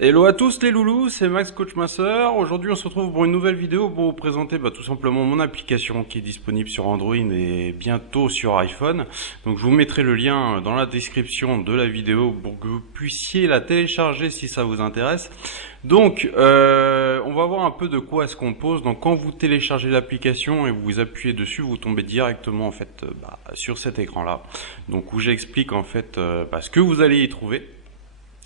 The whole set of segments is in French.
Hello à tous les loulous, c'est Max Coach Master. Aujourd'hui on se retrouve pour une nouvelle vidéo pour vous présenter tout simplement mon application qui est disponible sur Android et bientôt sur iPhone. Donc je vous mettrai le lien dans la description de la vidéo pour que vous puissiez la télécharger si ça vous intéresse. Donc on va voir un peu de quoi elle se compose. Donc quand vous téléchargez l'application et vous appuyez dessus, vous tombez directement en fait sur cet écran là. Donc où j'explique en fait ce que vous allez y trouver.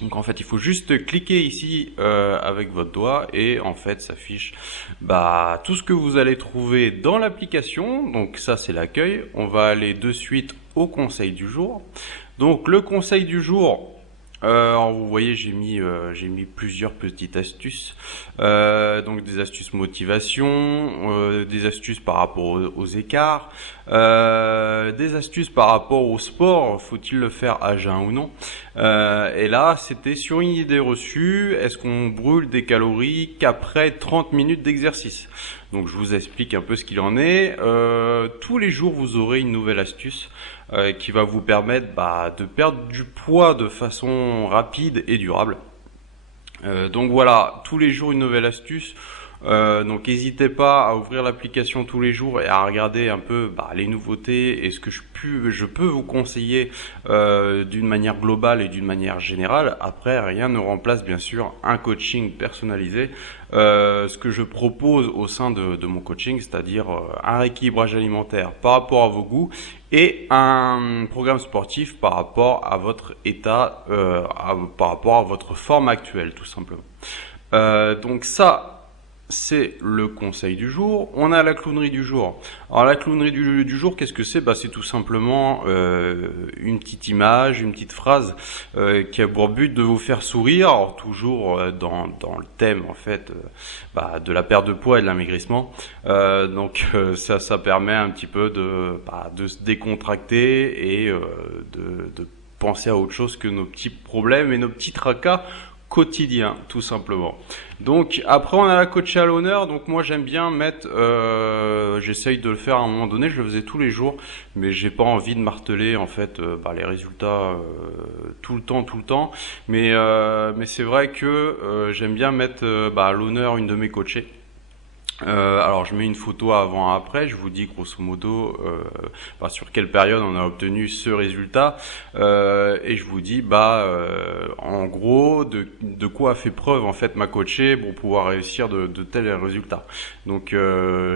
Donc en fait, il faut juste cliquer ici avec votre doigt et en fait s'affiche tout ce que vous allez trouver dans l'application. Donc ça c'est l'accueil. On va aller de suite au conseil du jour. Donc le conseil du jour, alors vous voyez j'ai mis plusieurs petites astuces, donc des astuces motivation, des astuces par rapport aux écarts, des astuces par rapport au sport, faut-il le faire à jeun ou non, et là c'était sur une idée reçue, est-ce qu'on brûle des calories qu'après 30 minutes d'exercice? Donc je vous explique un peu ce qu'il en est. Tous les jours vous aurez une nouvelle astuce qui va vous permettre de perdre du poids de façon rapide et durable. Donc voilà, tous les jours une nouvelle astuce. Donc n'hésitez pas à ouvrir l'application tous les jours et à regarder un peu les nouveautés et ce que je peux vous conseiller d'une manière globale et d'une manière générale. Après, rien ne remplace bien sûr un coaching personnalisé. Ce que je propose au sein de mon coaching, c'est-à-dire un rééquilibrage alimentaire par rapport à vos goûts et un programme sportif par rapport à votre état, par rapport à votre forme actuelle tout simplement. Donc ça, c'est le conseil du jour. On a la clownerie du jour. Alors la clownerie du jour, qu'est-ce que c'est? C'est tout simplement une petite image, une petite phrase qui a pour but de vous faire sourire. Alors toujours dans le thème en fait de la perte de poids et de l'amaigrissement. Ça permet un petit peu de se décontracter et de penser à autre chose que nos petits problèmes et nos petits tracas quotidien tout simplement. Donc après on a la coachée à l'honneur. Donc moi j'aime bien mettre j'essaye de le faire à un moment donné, je le faisais tous les jours, mais j'ai pas envie de marteler en fait les résultats tout le temps, mais c'est vrai que j'aime bien mettre à l'honneur une de mes coachées. Alors je mets une photo avant après, je vous dis grosso modo sur quelle période on a obtenu ce résultat et je vous dis en gros de quoi a fait preuve en fait ma coachée pour pouvoir réussir de tels résultats. Donc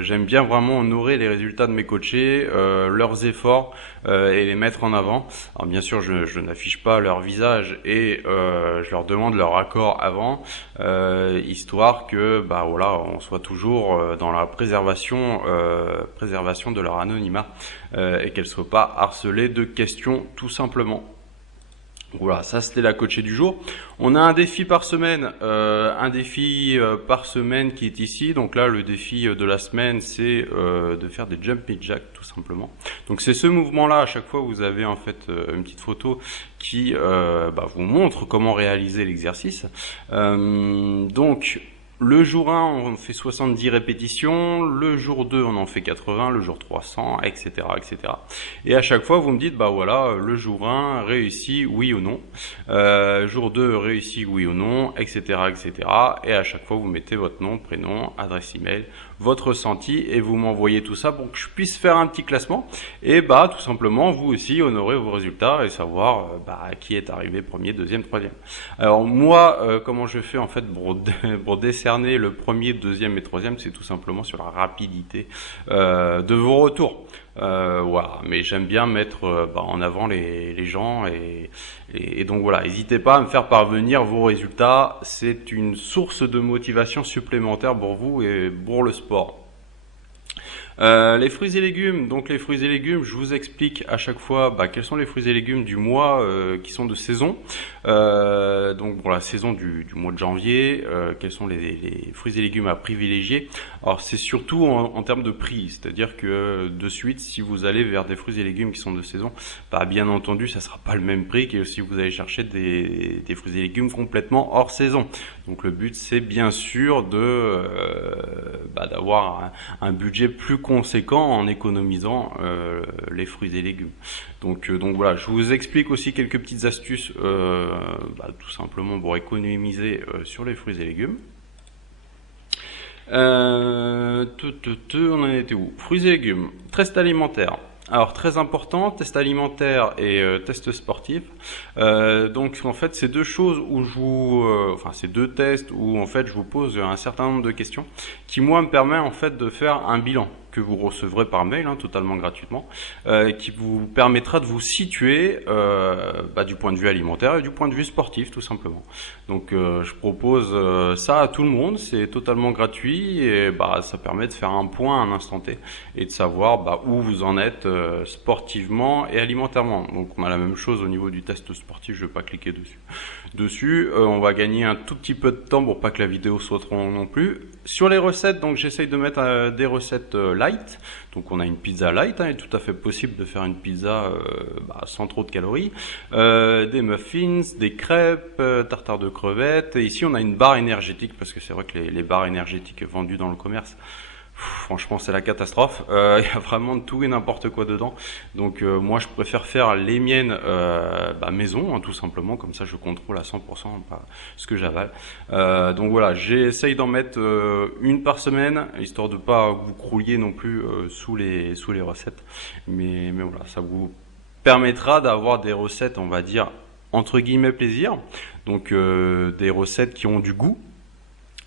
j'aime bien vraiment honorer les résultats de mes coachés, leurs efforts et les mettre en avant. Alors bien sûr je n'affiche pas leur visage et je leur demande leur accord avant, histoire que on soit toujours dans la préservation de leur anonymat et qu'elles ne soient pas harcelées de questions tout simplement. Voilà, ça c'était la coachée du jour. On a un défi par semaine, qui est ici. Donc là, le défi de la semaine, c'est de faire des jumping jacks tout simplement. Donc c'est ce mouvement-là. À chaque fois, vous avez en fait une petite photo qui vous montre comment réaliser l'exercice. Donc le jour 1, on fait 70 répétitions, le jour 2, on en fait 80, le jour 3, 100, etc., etc. Et à chaque fois, vous me dites, le jour 1 réussi, oui ou non, jour 2 réussi, oui ou non, etc., etc. Et à chaque fois, vous mettez votre nom, prénom, adresse email, votre ressenti, et vous m'envoyez tout ça pour que je puisse faire un petit classement, et tout simplement, vous aussi, honorer vos résultats et savoir qui est arrivé premier, deuxième, troisième. Alors moi, comment je fais en fait pour décerner le premier, deuxième et troisième, c'est tout simplement sur la rapidité de vos retours. Voilà, mais j'aime bien mettre en avant les gens et donc voilà, n'hésitez pas à me faire parvenir vos résultats, c'est une source de motivation supplémentaire pour vous et pour le sport. Les fruits et légumes, donc les fruits et légumes, je vous explique à chaque fois quels sont les fruits et légumes du mois qui sont de saison. Donc pour la saison du mois de janvier, quels sont les fruits et légumes à privilégier. Alors c'est surtout en termes de prix, c'est-à-dire que de suite, si vous allez vers des fruits et légumes qui sont de saison, bien entendu, ça sera pas le même prix que si vous allez chercher des fruits et légumes complètement hors saison. Donc le but, c'est bien sûr d'avoir un budget plus conséquent en économisant les fruits et légumes. Donc voilà, je vous explique aussi quelques petites astuces, tout simplement pour économiser sur les fruits et légumes. On en était où? Fruits et légumes, test alimentaire. Alors très important, test alimentaire et test sportif. Donc en fait c'est deux choses où je vous, enfin c'est deux tests où en fait je vous pose un certain nombre de questions qui moi me permet en fait de faire un bilan que vous recevrez par mail, totalement gratuitement, qui vous permettra de vous situer du point de vue alimentaire et du point de vue sportif, tout simplement. Donc je propose ça à tout le monde, c'est totalement gratuit et ça permet de faire un point à un instant T et de savoir où vous en êtes sportivement et alimentairement. Donc on a la même chose au niveau du test sportif, je ne vais pas cliquer dessus. On va gagner un tout petit peu de temps pour pas que la vidéo soit trop longue non plus. Sur les recettes, donc j'essaye de mettre des recettes light. Donc on a une pizza light, il est tout à fait possible de faire une pizza sans trop de calories. Des muffins, des crêpes, tartare de crevettes. Et ici on a une barre énergétique parce que c'est vrai que les barres énergétiques vendues dans le commerce, franchement c'est la catastrophe, il y a vraiment de tout et n'importe quoi dedans. Donc moi je préfère faire les miennes maison, tout simplement, comme ça je contrôle à 100% ce que j'avale. Donc voilà, j'essaye d'en mettre une par semaine, histoire de pas vous crouiller non plus sous les recettes. Mais voilà, ça vous permettra d'avoir des recettes, on va dire, entre guillemets plaisir. Donc des recettes qui ont du goût,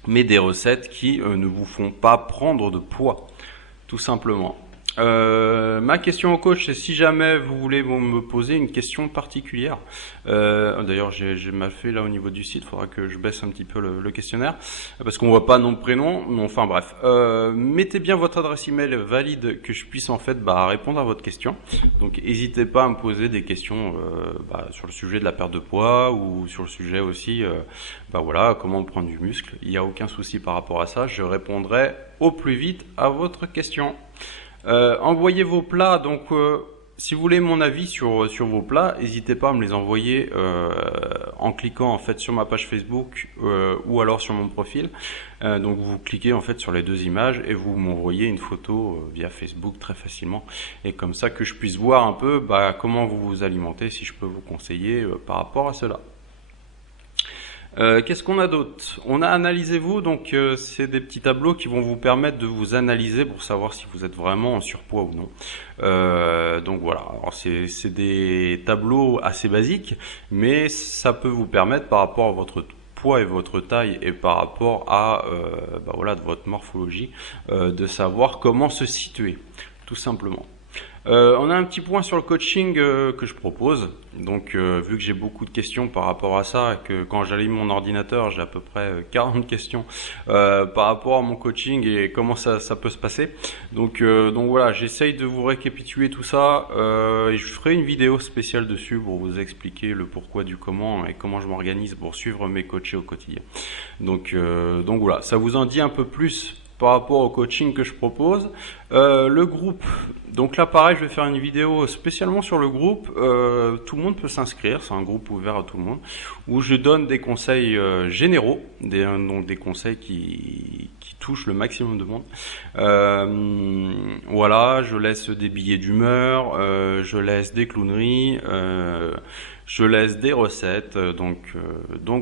mais des recettes qui ne vous font pas prendre de poids, tout simplement. Ma question au coach, c'est si jamais vous voulez me poser une question particulière. D'ailleurs, j'ai mal fait là au niveau du site, il faudra que je baisse un petit peu le questionnaire, parce qu'on voit pas nom, prénom, mais enfin bref. Mettez bien votre adresse email valide que je puisse en fait répondre à votre question. Donc n'hésitez pas à me poser des questions sur le sujet de la perte de poids ou sur le sujet aussi, voilà, comment prendre du muscle. Il n'y a aucun souci par rapport à ça, je répondrai au plus vite à votre question. Envoyez vos plats, donc si vous voulez mon avis sur vos plats, n'hésitez pas à me les envoyer en cliquant en fait sur ma page Facebook ou alors sur mon profil. Donc vous cliquez en fait sur les deux images et vous m'envoyez une photo via Facebook très facilement, et comme ça que je puisse voir un peu comment vous vous alimentez, si je peux vous conseiller par rapport à cela. Qu'est-ce qu'on a d'autre? On a Analysez-vous, donc c'est des petits tableaux qui vont vous permettre de vous analyser pour savoir si vous êtes vraiment en surpoids ou non. Donc voilà, alors c'est des tableaux assez basiques, mais ça peut vous permettre par rapport à votre poids et votre taille et par rapport à de votre morphologie, de savoir comment se situer, tout simplement. On a un petit point sur le coaching que je propose. Donc vu que j'ai beaucoup de questions par rapport à ça, et que quand j'allume mon ordinateur j'ai à peu près 40 questions par rapport à mon coaching et comment ça peut se passer. Donc voilà, j'essaye de vous récapituler tout ça et je ferai une vidéo spéciale dessus pour vous expliquer le pourquoi du comment et comment je m'organise pour suivre mes coachés au quotidien. Donc voilà, ça vous en dit un peu plus par rapport au coaching que je propose. Le groupe, donc là pareil, je vais faire une vidéo spécialement sur le groupe. Tout le monde peut s'inscrire, c'est un groupe ouvert à tout le monde, où je donne des conseils généraux, donc des conseils qui touchent le maximum de monde. Voilà, je laisse des billets d'humeur, je laisse des clowneries, je laisse des recettes, donc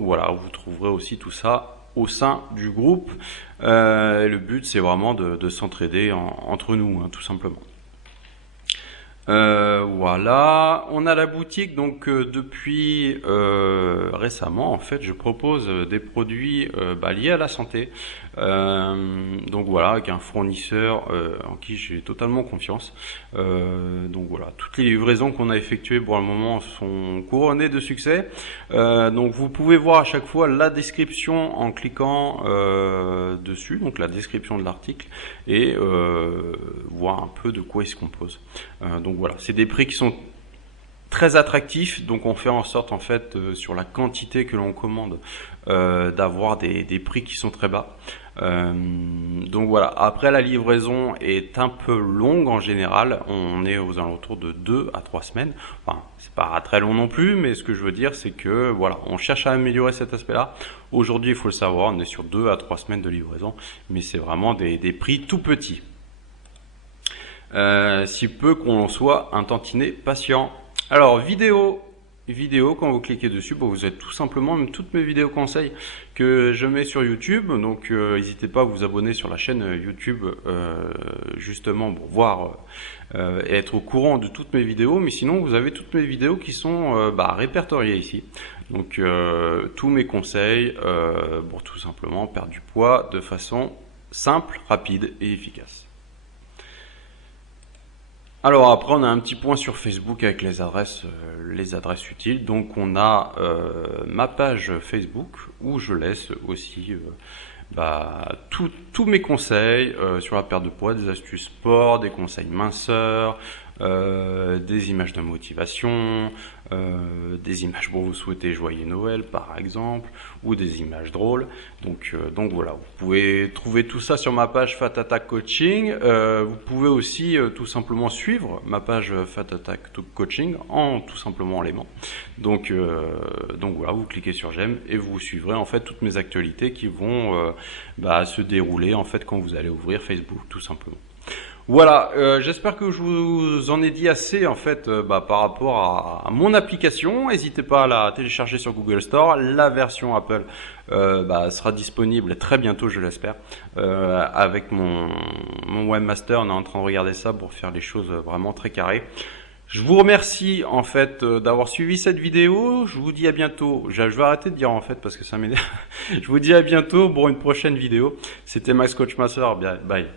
voilà, vous trouverez aussi tout ça au sein du groupe. Le but c'est vraiment de s'entraider entre nous, tout simplement. Voilà, on a la boutique, donc depuis récemment en fait je propose des produits liés à la santé, donc voilà, avec un fournisseur en qui j'ai totalement confiance. Donc voilà, toutes les livraisons qu'on a effectuées pour le moment sont couronnées de succès. Donc vous pouvez voir à chaque fois la description en cliquant dessus, donc la description de l'article, et voir un peu de quoi il se compose. Donc voilà, c'est des prix qui sont très attractifs, donc on fait en sorte en fait sur la quantité que l'on commande d'avoir des prix qui sont très bas. Donc voilà, après la livraison est un peu longue en général, on est aux alentours de 2 à 3 semaines, enfin c'est pas très long non plus, mais ce que je veux dire c'est que voilà, on cherche à améliorer cet aspect là. Aujourd'hui il faut le savoir, on est sur 2 à 3 semaines de livraison, mais c'est vraiment des prix tout petits. si peu qu'on soit un tantinet patient. Alors, vidéo, quand vous cliquez dessus, bon, vous avez tout simplement même toutes mes vidéos conseils que je mets sur YouTube. Donc, n'hésitez pas à vous abonner sur la chaîne YouTube, justement pour voir et être au courant de toutes mes vidéos. Mais sinon, vous avez toutes mes vidéos qui sont répertoriées ici. Donc, tous mes conseils pour tout simplement perdre du poids de façon simple, rapide et efficace. Alors après, on a un petit point sur Facebook avec les adresses utiles. Donc on a ma page Facebook où je laisse aussi tous mes conseils sur la perte de poids, des astuces sport, des conseils minceur, des images de motivation, des images pour vous souhaiter joyeux Noël par exemple, ou des images drôles. Donc voilà, vous pouvez trouver tout ça sur ma page Fat Attack Coaching. Vous pouvez aussi tout simplement suivre ma page Fat Attack Coaching en tout simplement en l'aimant. Donc voilà, vous cliquez sur j'aime et vous suivrez en fait toutes mes actualités qui vont se dérouler en fait quand vous allez ouvrir Facebook tout simplement. Voilà, j'espère que je vous en ai dit assez en fait par rapport à mon application. N'hésitez pas à la télécharger sur Google Store. La version Apple sera disponible très bientôt, je l'espère. Avec mon webmaster, on est en train de regarder ça pour faire les choses vraiment très carrées. Je vous remercie en fait d'avoir suivi cette vidéo. Je vous dis à bientôt. Je vais arrêter de dire en fait parce que ça m'énerve. Je vous dis à bientôt pour une prochaine vidéo. C'était Max Coach Master. Bye.